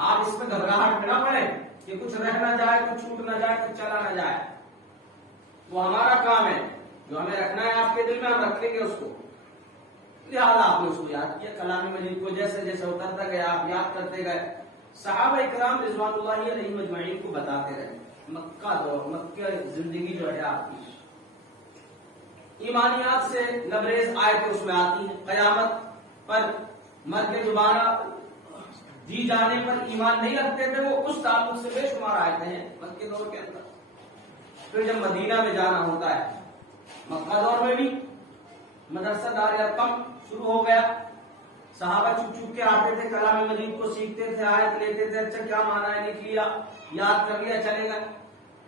آپ اس میں گھبراہٹ میں نہ پڑے کہ کچھ رہ نہ جائے، کچھ چھوٹ نہ جائے، کچھ چلا نہ جائے. وہ ہمارا کام ہے، جو ہمیں رکھنا ہے آپ کے دل میں ہم رکھیں گے اس کو. لہٰذا آپ نے اس کو یاد کیا، کلام مجید کو جیسے جیسے اترتا گیا آپ یاد کرتے گئے. صحابہ کرام رضوان اللہ علیہم اجمعین کو بتاتے رہے. مکہ دور، مکہ زندگی جو ہے آپ کی ایمانیات سے لبریز آیتیں اس میں آتی ہیں. قیامت پر مر کے دوبارہ دی جانے پر ایمان نہیں رکھتے تھے، وہ اس تعلق سے بے شمار آیتیں ہیں مکے دور کے اندر. پھر جب مدینہ میں جانا ہوتا ہے، مکہ دور میں بھی مدرسہ دار ارقم شروع ہو گیا. صحابہ چپ چپ کے آتے تھے، کلام مجید کو سیکھتے تھے، آیت لیتے تھے، اچھا کیا معنی ہے لکھ لیا، یاد کر لیا، چلے گئے.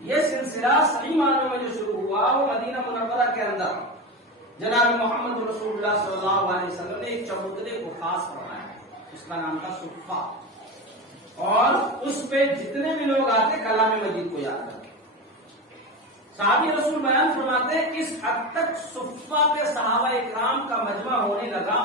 یہ سلسلہ صحیح معنوں میں جو شروع ہوا وہ مدینہ منورہ کے اندر جناب محمد رسول اللہ صلی اللہ علیہ وسلم نے ایک چبوترے کو خاص فرمایا، اس کا نام تھا صفہ. اور اس پہ جتنے بھی لوگ آتے کلام مجید کو یاد کرتے. صحابی رسول بیان فرماتے ہیں اس حد تک صفہ پہ صحابہ اکرام کا مجمع ہونے لگا،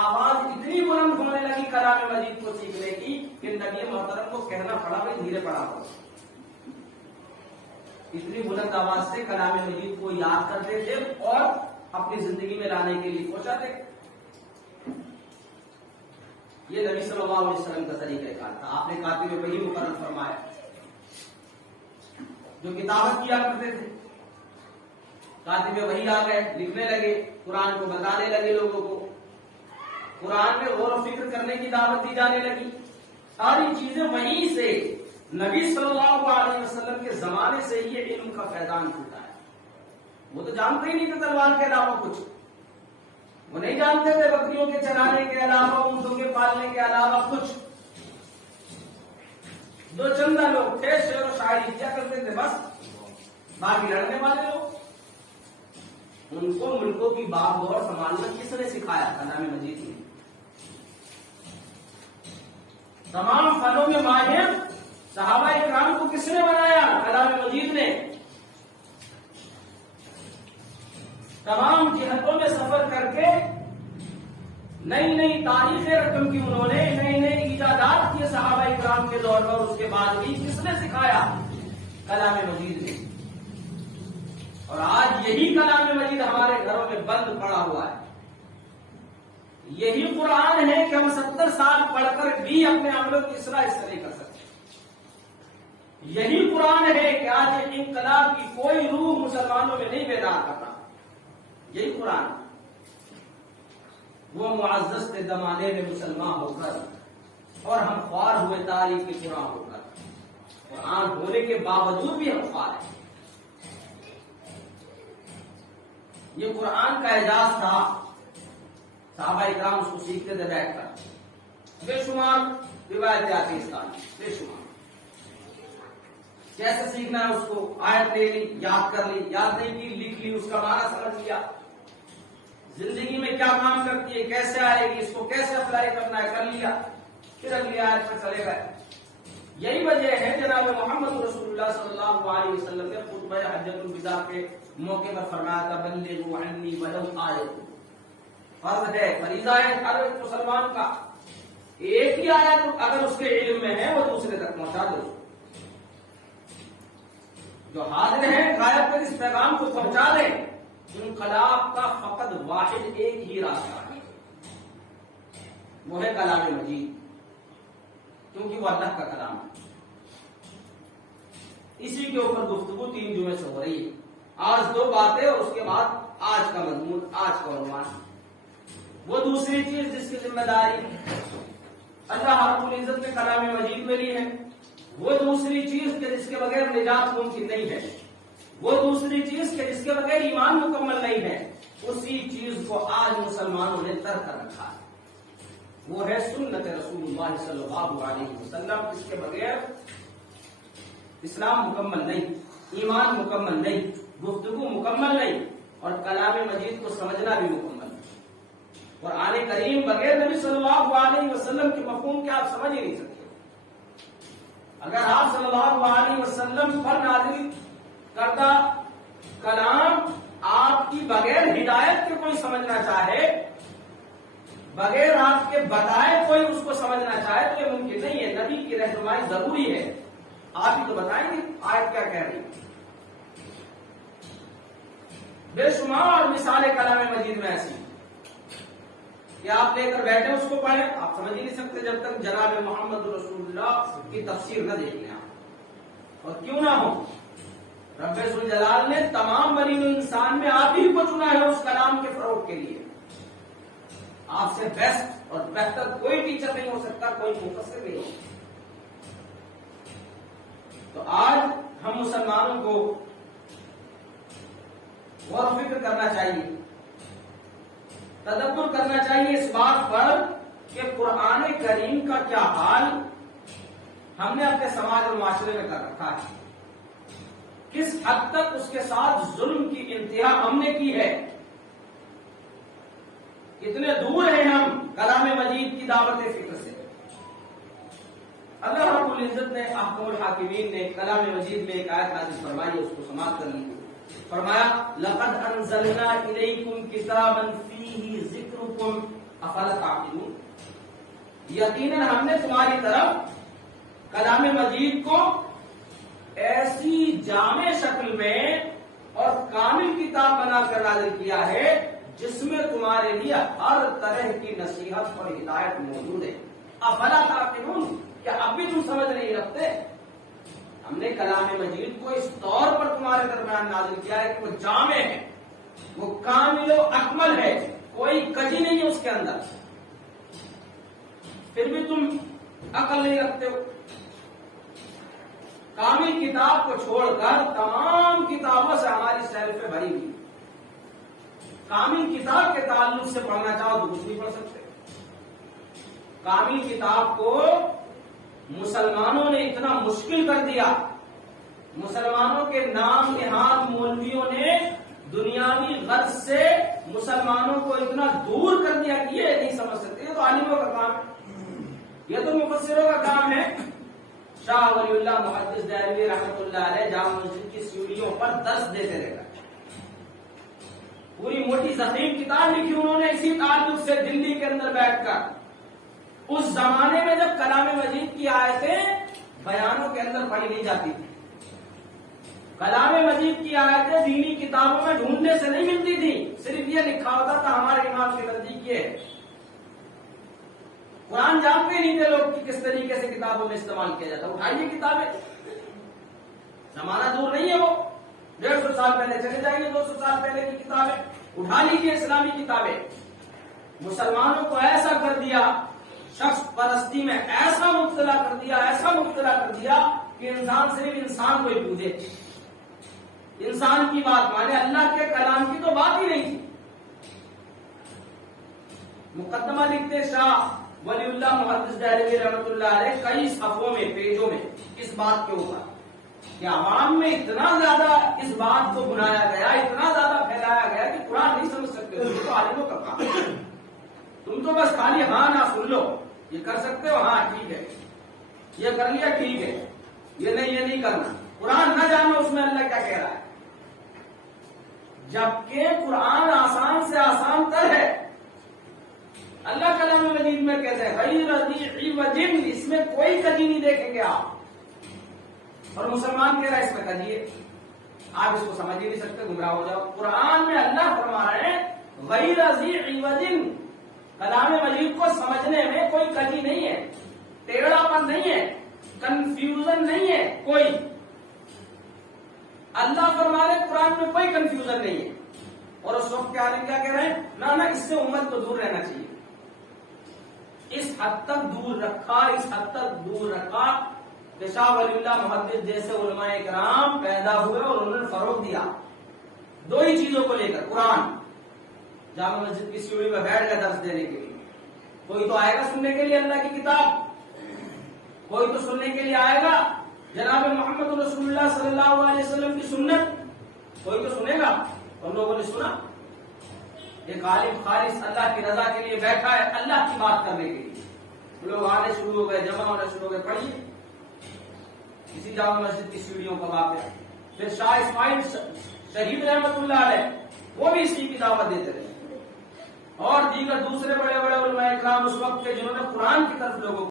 آواز اتنی بلند ہونے لگی کلام مجید کو سیکھنے کی کہ نبی محترم کو کہنا پڑا بھائی دھیرے پڑا ہو. اتنی بلند آواز سے کلام مجید کو یاد کرتے تھے اور اپنی زندگی میں لانے کے لیے پہنچاتے. یہ نبی صلی اللہ علیہ وسلم کا طریقہ کار تھا. آپ نے کاتب وحی مقرر فرمایا جو کتابت کیا کرتے تھے. کاتب وحی آ گئے، لکھنے لگے، قرآن کو بتانے لگے لوگوں کو، قرآن میں غور و فکر کرنے کی دعوت دی جانے لگی. ساری چیزیں وہیں سے نبی صلی اللہ علیہ وسلم کے زمانے سے یہ علم کا فیضان پھوٹا ہے. وہ تو جانتے ہی نہیں تھے تلوار کے علاوہ کچھ، وہ نہیں جانتے تھے بکریوں کے چرانے کے علاوہ، اونٹوں کے پالنے کے علاوہ کچھ. دو چندہ لوگ تھے، شعر و شاعری کیا کرتے تھے بس، باقی لڑنے والے لوگ. ان کو ملکوں کی باغ دور سنبھالنا کس نے سکھایا؟ کلام مجید نے. تمام فنوں میں ماہر صحابہ اکرام کو کس نے بنایا؟ کلام مجید نے. تمام جہتوں میں سفر کر کے نئی نئی تاریخیں رقم کی انہوں نے، نئی نئی ایجادات کیے صحابہ اکرام کے دور میں، اور اس کے بعد بھی کس نے سکھایا؟ کلام مجید نے. اور آج یہی کلام مجید ہمارے گھروں میں بند پڑا ہوا ہے. یہی قرآن ہے کہ ہم 70 سال پڑھ کر بھی اپنے عملوں کی اصلاح اس طرح کر سکتے. یہی قرآن ہے کہ آج انقلاب کی کوئی روح مسلمانوں میں نہیں بیدار کرتا. یہی قرآن. وہ معزز تھے زمانے میں مسلمان ہو کر، اور ہم خوار ہوئے تاریخ کے قرآن ہو کر. قرآن ہونے کے باوجود بھی ہم خوار ہیں. یہ قرآن کا اعجاز تھا. صحابہ اکرام اس کو سیکھتے تھے بیٹھ کر. بے شمار روایتیں آتی اس کا، بے شمار. کیسے سیکھنا ہے اس کو؟ آیت لے لی، یاد کر لی، یاد نہیں کی لکھ لی، اس کا معنی سمجھ لیا. زندگی میں کیا کام کرتی ہے، کیسے آئے گی، اس کو کیسے اپلائی کرنا ہے، کر لیا، پھر اگلی آیت پر چلے گئے. یہی وجہ ہے جناب محمد رسول اللہ صلی اللہ علیہ وسلم نے خطبہ حجۃ الوداع کے موقع پر فرمایا تھا بلغوا عنی ولو آیۃ. فرض ہے، فریضہ ہے ہر ایک مسلمان کا. ایک ہی آیت اگر اس کے علم میں ہے وہ دوسرے تک پہنچا دو. جو حاضر ہیں غائب پر اس پیغام کو پہنچا دیں. انقلاب کا فقط واحد ایک ہی راستہ ہے، وہ ہے کلام مجید، کیونکہ وہ اللہ کا کلام ہے. اسی کے اوپر گفتگو 3 جمعے سے ہو رہی ہے. آج 2 باتیں اور اس کے بعد آج کا مضمون، آج کا عنوان. وہ دوسری چیز جس کی ذمہ داری اللہ رب العزت نے کلام مجید میں لی ہے، وہ دوسری چیز کہ جس کے بغیر نجات ممکن نہیں ہے، وہ دوسری چیز کہ جس کے بغیر ایمان مکمل نہیں ہے، اسی چیز کو آج مسلمانوں نے ترک کر رکھا ہے. وہ ہے سنت رسول اللہ صلی اللہ علیہ وسلم. اس کے بغیر اسلام مکمل نہیں، ایمان مکمل نہیں، گفتگو مکمل نہیں، اور کلام مجید کو سمجھنا بھی مکمل نہیں. اور قرآن کریم بغیر نبی صلی اللہ علیہ وسلم کے مفہوم کے آپ سمجھ ہی نہیں سکتے. اگر آپ صلی اللہ علیہ وسلم پر نازل کردہ کلام آپ کی بغیر ہدایت کے کوئی سمجھنا چاہے، بغیر آپ کے بتائے کوئی اس کو سمجھنا چاہے، تو یہ ممکن نہیں ہے. نبی کی رہنمائی ضروری ہے. آپ ہی تو بتائیں گے آیت کیا کہہ رہی ہے. بے شمار مثالیں کلام مجید میں ایسی کہ آپ لے کر بیٹھے اس کو پڑھیں، آپ سمجھ ہی نہیں سکتے جب تک جناب محمد رسول اللہ کی تفسیر نہ دیکھ لیں. اور کیوں نہ ہو، رب ذوالجلال نے تمام بنی انسان میں آپ ہی کو چنا ہے اس کلام کے فروغ کے لیے. آپ سے بیسٹ اور بہتر کوئی ٹیچر نہیں ہو سکتا، کوئی مفسر نہیں ہو سکتا. تو آج ہم مسلمانوں کو غور و فکر کرنا چاہیے، تدبر کرنا چاہیے اس بات پر کہ قرآن کریم کا کیا حال ہم نے اپنے سماج اور معاشرے میں کر رکھا ہے، کس حد تک اس کے ساتھ ظلم کی انتہا ہم نے کی ہے، کتنے دور ہیں ہم کلام مجید کی دعوت فکر سے. اللہ رب العزت نے احکم الحاکمین نے کلام مجید میں ایک آیت نازل فرمائی، اس کو سماعت کر لیجیے. فرمایا لقد انزلنا الیکم کتابا فیہ ذکرکم افلا تعقلون. یقیناً ہم نے تمہاری طرف کلام مجید کو ایسی جامع شکل میں اور کامل کتاب بنا کر نازل کیا ہے جس میں تمہارے لیے ہر طرح کی نصیحت اور ہدایت موجود ہے. افلا تعقلون، کیا اب بھی تم سمجھ نہیں رکھتے؟ ہم نے کلام مجید کو اس طور پر تمہارے درمیان نازل کیا ہے کہ وہ جامع ہے، وہ کامل و اکمل ہے، کوئی کجی نہیں ہے اس کے اندر، پھر بھی تم عقل نہیں رکھتے ہو. کامل کتاب کو چھوڑ کر تمام کتابوں سے ہماری شیلفیں بھری ہوئی. کامل کتاب کے تعلق سے پڑھنا چاہو تو کچھ نہیں پڑھ سکتے. کامل کتاب کو مسلمانوں نے اتنا مشکل کر دیا، مسلمانوں کے نام نہاد مولویوں نے دنیاوی غرض سے مسلمانوں کو اتنا دور کر دیا کہ یہ نہیں سمجھ سکتے. یہ تو عالموں کا کام ہے، یہ تو مفسروں کا کام ہے. شاہ ولی اللہ محدث دہلوی رحمۃ اللہ علیہ جامع مسجد کی سیڑھیوں پر درس دیتے رہے گا. پوری موٹی ضخیم کتاب لکھی انہوں نے اسی تعلق سے دلی کے اندر بیٹھ کر. اس زمانے میں جب کلام مجید کی آیتیں بیانوں کے اندر پڑھی نہیں جاتی تھی، کلام مجید کی آیتیں دینی کتابوں میں ڈھونڈنے سے نہیں ملتی تھی، صرف یہ لکھا ہوتا تھا ہمارے امام کے نزدیک یہ ہے. قرآن جانتے نہیں تھے لوگ کہ کس طریقے سے کتابوں میں استعمال کیا جاتا. اٹھائیے کتابیں، زمانہ دور نہیں ہے، وہ 150 سال پہلے چلے جائیں گے، 200 سال پہلے کی کتابیں اٹھا لیجیے. اسلامی کتابیں مسلمانوں کو ایسا کر دیا، شخص پرستی میں ایسا مبتلا کر دیا، ایسا مبتلا کر دیا کہ انسان صرف انسان کو ہی پوجے، انسان کی بات مانے، اللہ کے کلام کی تو بات ہی نہیں تھی. مقدمہ لکھتے شاہ ولی اللہ محدث دہلوی رحمۃ اللہ علیہ کئی صفحوں میں، پیجوں میں اس بات کے اوپر کہ عوام میں اتنا زیادہ اس بات کو بنایا گیا، اتنا زیادہ پھیلایا گیا کہ قرآن نہیں سمجھ سکتے. تم تو عالموں کا کام ہے، تم تو بس خالی ہاں نہ سن لو. یہ کر سکتے ہو، ہاں ٹھیک ہے، یہ کر لیا ٹھیک ہے، یہ نہیں کرنا. قرآن نہ جانو اس میں اللہ کیا کہہ رہا ہے، جبکہ قرآن آسان سے آسان تر ہے. اللہ کلام مجید میں کہتے ہیں غیر ذی عوج، اس میں کوئی کجی نہیں دیکھیں گے آپ. اور مسلمان کہہ رہا ہے اس میں کجی ہے، آپ اس کو سمجھ ہی نہیں سکتے، گمراہ ہو جاؤ. قرآن میں اللہ فرما رہے ہیں غیر ذی عوج، کلام مجید کو سمجھنے میں کوئی کجی نہیں ہے، ٹیڑھا پن نہیں ہے، کنفیوژن نہیں ہے کوئی. اللہ فرما رہے قرآن میں کوئی کنفیوژن نہیں ہے. اور اس وقت کیا کہہ رہے ہیں، نہ اس سے امت کو دور رہنا چاہیے. اس حد تک دور رکھا کہ شاہ ولی اللہ محدث جیسے علماء کرام پیدا ہوئے اور انہوں نے فروغ دیا دو ہی چیزوں کو لے کر. قرآن، جامع مسجد کی سیڑھی میں بیٹھ کر درس دینے کے لیے، کوئی تو آئے گا سننے کے لیے اللہ کی کتاب، کوئی تو سننے کے لیے آئے گا جناب محمد رسول اللہ صلی اللہ علیہ وسلم کی سنت، کوئی تو سنے گا. اور لوگوں نے سنا، ایک عالم خالص اللہ کی رضا کے لیے بیٹھا ہے، اللہ کی بات کرنے کے لیے. لوگ آنے شروع ہو گئے، جمع ہونا شروع ہو گئے. پڑھیے اسی جامع مسجد کی سیڑھیوں کا واقعہ. پھر شاہ اسماعیل شہید رحمت اللہ علیہ وہ بھی اسی کی دعوت دیتے رہے، اور دیگر دوسرے بڑے بڑے علماء اکرام اس وقت کے جنہوں نے قرآن کی طرف لوگوں